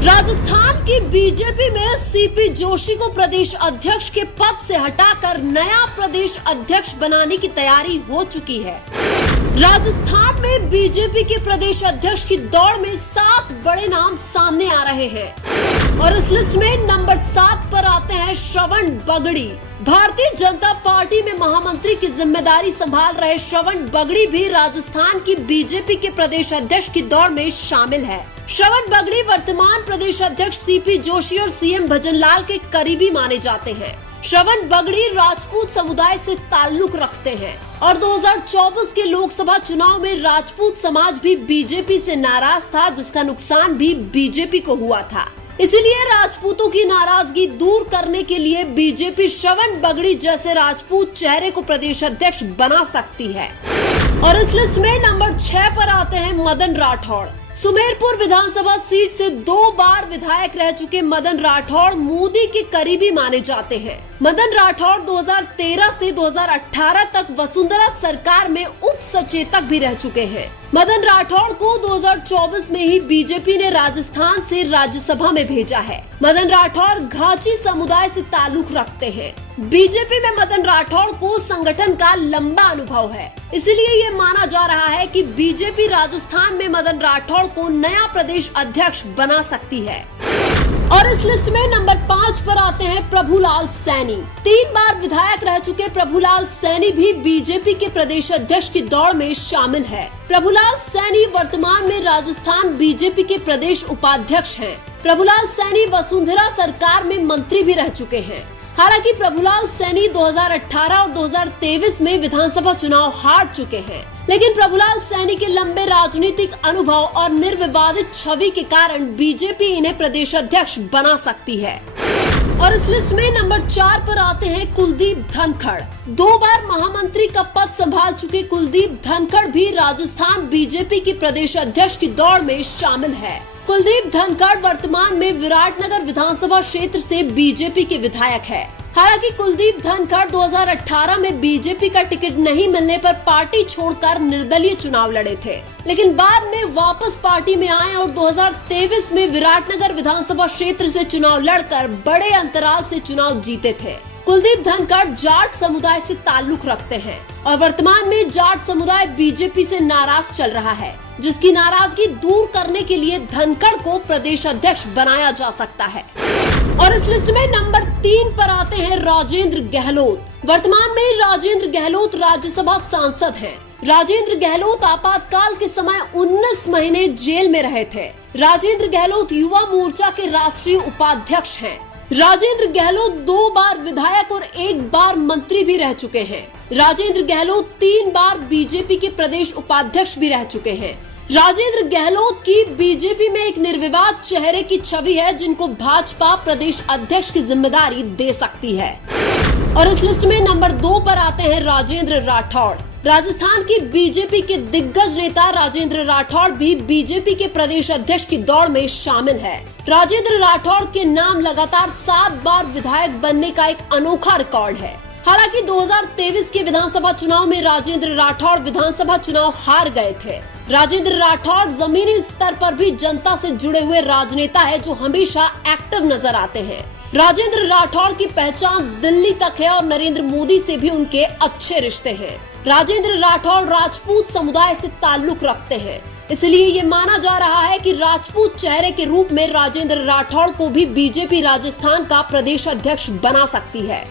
राजस्थान की बीजेपी में सीपी जोशी को प्रदेश अध्यक्ष के पद से हटाकर नया प्रदेश अध्यक्ष बनाने की तैयारी हो चुकी है। राजस्थान में बीजेपी के प्रदेश अध्यक्ष की दौड़ में 7 बड़े नाम सामने आ रहे हैं और इस लिस्ट में नंबर 7 पर आते हैं श्रवण बगड़ी। भारतीय जनता पार्टी में महामंत्री की जिम्मेदारी संभाल रहे श्रवण बगड़ी भी राजस्थान की बीजेपी के प्रदेश अध्यक्ष की दौड़ में शामिल है। श्रवण बगड़ी वर्तमान प्रदेश अध्यक्ष सीपी जोशी और सीएम भजनलाल के करीबी माने जाते हैं। श्रवण बगड़ी राजपूत समुदाय से ताल्लुक रखते हैं और 2024 के लोकसभा चुनाव में राजपूत समाज भी बीजेपी से नाराज था, जिसका नुकसान भी बीजेपी को हुआ था। इसीलिए राजपूतों की नाराजगी दूर करने के लिए बीजेपी श्रवण बगड़ी जैसे राजपूत चेहरे को प्रदेश अध्यक्ष बना सकती है। और इस लिस्ट में नंबर 6 पर आते हैं मदन राठौड़। सुमेरपुर विधानसभा सीट से 2 बार विधायक रह चुके मदन राठौड़ मोदी के करीबी माने जाते हैं। मदन राठौड़ 2013 से 2018 तक वसुंधरा सरकार में उप सचेतक भी रह चुके हैं। मदन राठौड़ को 2024 में ही बीजेपी ने राजस्थान से राज्यसभा में भेजा है। मदन राठौड़ घाची समुदाय से ताल्लुक रखते हैं। बीजेपी में मदन राठौड़ को संगठन का लंबा अनुभव है, इसलिए ये माना जा रहा है कि बीजेपी राजस्थान में मदन राठौड़ को नया प्रदेश अध्यक्ष बना सकती है। और इस लिस्ट में नंबर 5 पर आते हैं प्रभुलाल सैनी। 3 बार विधायक रह चुके प्रभुलाल सैनी भी बीजेपी के प्रदेश अध्यक्ष की दौड़ में शामिल है। प्रभुलाल सैनी वर्तमान में राजस्थान बीजेपी के प्रदेश उपाध्यक्ष हैं। प्रभुलाल सैनी वसुंधरा सरकार में मंत्री भी रह चुके हैं। हालांकि प्रभुलाल सैनी 2018 और 2023 में विधानसभा चुनाव हार चुके हैं, लेकिन प्रभुलाल सैनी के लंबे राजनीतिक अनुभव और निर्विवादित छवि के कारण बीजेपी इन्हें प्रदेश अध्यक्ष बना सकती है। और इस लिस्ट में नंबर 4 पर आते हैं कुलदीप धनखड़। 2 बार महामंत्री का पद संभाल चुके कुलदीप धनखड़ भी राजस्थान बीजेपी के प्रदेश अध्यक्ष की दौड़ में शामिल है। कुलदीप धनखड़ वर्तमान में विराटनगर विधानसभा क्षेत्र से बीजेपी के विधायक है। हालांकि कुलदीप धनखड़ 2018 में बीजेपी का टिकट नहीं मिलने पर पार्टी छोड़कर निर्दलीय चुनाव लड़े थे, लेकिन बाद में वापस पार्टी में आए और 2023 में विराटनगर विधानसभा क्षेत्र से चुनाव लड़कर बड़े अंतराल से चुनाव जीते थे। कुलदीप धनखड़ जाट समुदाय से ताल्लुक रखते हैं और वर्तमान में जाट समुदाय बीजेपी से नाराज चल रहा है, जिसकी नाराजगी दूर करने के लिए धनखड़ को प्रदेश अध्यक्ष बनाया जा सकता है। और इस लिस्ट में नंबर 3 पर आते हैं राजेंद्र गहलोत। वर्तमान में राजेंद्र गहलोत राज्यसभा सांसद हैं। राजेंद्र गहलोत आपातकाल के समय 19 महीने जेल में रहे थे। राजेंद्र गहलोत युवा मोर्चा के राष्ट्रीय उपाध्यक्ष हैं। राजेंद्र गहलोत 2 बार विधायक और 1 बार मंत्री भी रह चुके हैं। राजेंद्र गहलोत 3 बार बीजेपी के प्रदेश उपाध्यक्ष भी रह चुके हैं। राजेंद्र गहलोत की बीजेपी में एक निर्विवाद चेहरे की छवि है, जिनको भाजपा प्रदेश अध्यक्ष की जिम्मेदारी दे सकती है। और इस लिस्ट में नंबर 2 पर आते हैं राजेंद्र राठौड़। राजस्थान की बीजेपी के दिग्गज नेता राजेंद्र राठौड़ भी बीजेपी के प्रदेश अध्यक्ष की दौड़ में शामिल है। राजेंद्र राठौड़ के नाम लगातार 7 बार विधायक बनने का एक अनोखा रिकॉर्ड है। हालांकि 2023 के विधानसभा चुनाव में राजेंद्र राठौड़ विधानसभा चुनाव हार गए थे। राजेंद्र राठौड़ जमीनी स्तर पर भी जनता से जुड़े हुए राजनेता है, जो हमेशा एक्टिव नजर आते हैं। राजेंद्र राठौड़ की पहचान दिल्ली तक है और नरेंद्र मोदी से भी उनके अच्छे रिश्ते हैं। राजेंद्र राठौड़ राजपूत समुदाय से ताल्लुक रखते हैं, इसलिए ये माना जा रहा है कि राजपूत चेहरे के रूप में राजेंद्र राठौड़ को भी बीजेपी राजस्थान का प्रदेश अध्यक्ष बना सकती है।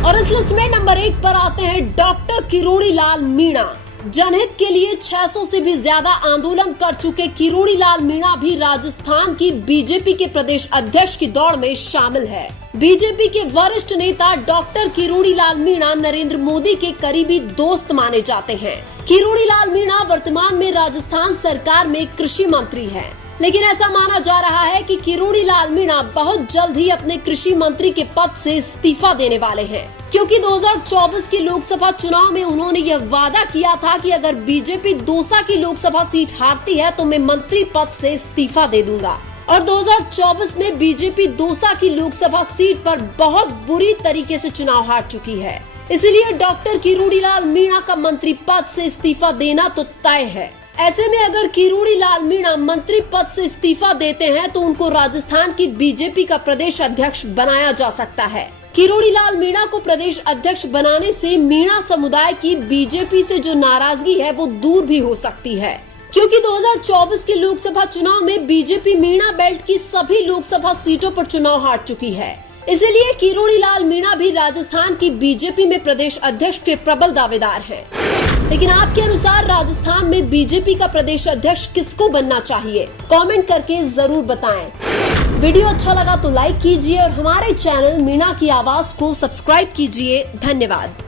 और इस लिस्ट में नंबर 1 पर आते हैं डॉक्टर किरोड़ी लाल मीणा। जनहित के लिए 600 से भी ज्यादा आंदोलन कर चुके किरोड़ी लाल मीणा भी राजस्थान की बीजेपी के प्रदेश अध्यक्ष की दौड़ में शामिल है। बीजेपी के वरिष्ठ नेता डॉक्टर किरोड़ी लाल मीणा नरेंद्र मोदी के करीबी दोस्त माने जाते हैं। किरोड़ी लाल मीणा वर्तमान में राजस्थान सरकार में कृषि मंत्री हैं, लेकिन ऐसा माना जा रहा है कि किरोड़ी लाल मीणा बहुत जल्द ही अपने कृषि मंत्री के पद से इस्तीफा देने वाले हैं, क्योंकि 2024 के लोकसभा चुनाव में उन्होंने यह वादा किया था कि अगर बीजेपी दौसा की लोकसभा सीट हारती है तो मैं मंत्री पद से इस्तीफा दे दूंगा। और 2024 में बीजेपी दौसा की लोकसभा सीट पर बहुत बुरी तरीके से चुनाव हार चुकी है। इसलिए डॉक्टर किरोड़ी लाल मीणा का मंत्री पद से इस्तीफा देना तो तय है। ऐसे में अगर किरोड़ी लाल मीणा मंत्री पद से इस्तीफा देते हैं तो उनको राजस्थान की बीजेपी का प्रदेश अध्यक्ष बनाया जा सकता है। किरोड़ी लाल मीणा को प्रदेश अध्यक्ष बनाने से मीणा समुदाय की बीजेपी से जो नाराजगी है वो दूर भी हो सकती है, क्योंकि 2024 के लोकसभा चुनाव में बीजेपी मीणा बेल्ट की सभी लोकसभा सीटों पर चुनाव हार चुकी है। इसलिए किरोड़ी लाल मीणा भी राजस्थान की बीजेपी में प्रदेश अध्यक्ष के प्रबल दावेदार हैं। लेकिन आपके अनुसार राजस्थान में बीजेपी का प्रदेश अध्यक्ष किसको बनना चाहिए? कमेंट करके जरूर बताएं। वीडियो अच्छा लगा तो लाइक कीजिए और हमारे चैनल मीणा की आवाज को सब्सक्राइब कीजिए। धन्यवाद।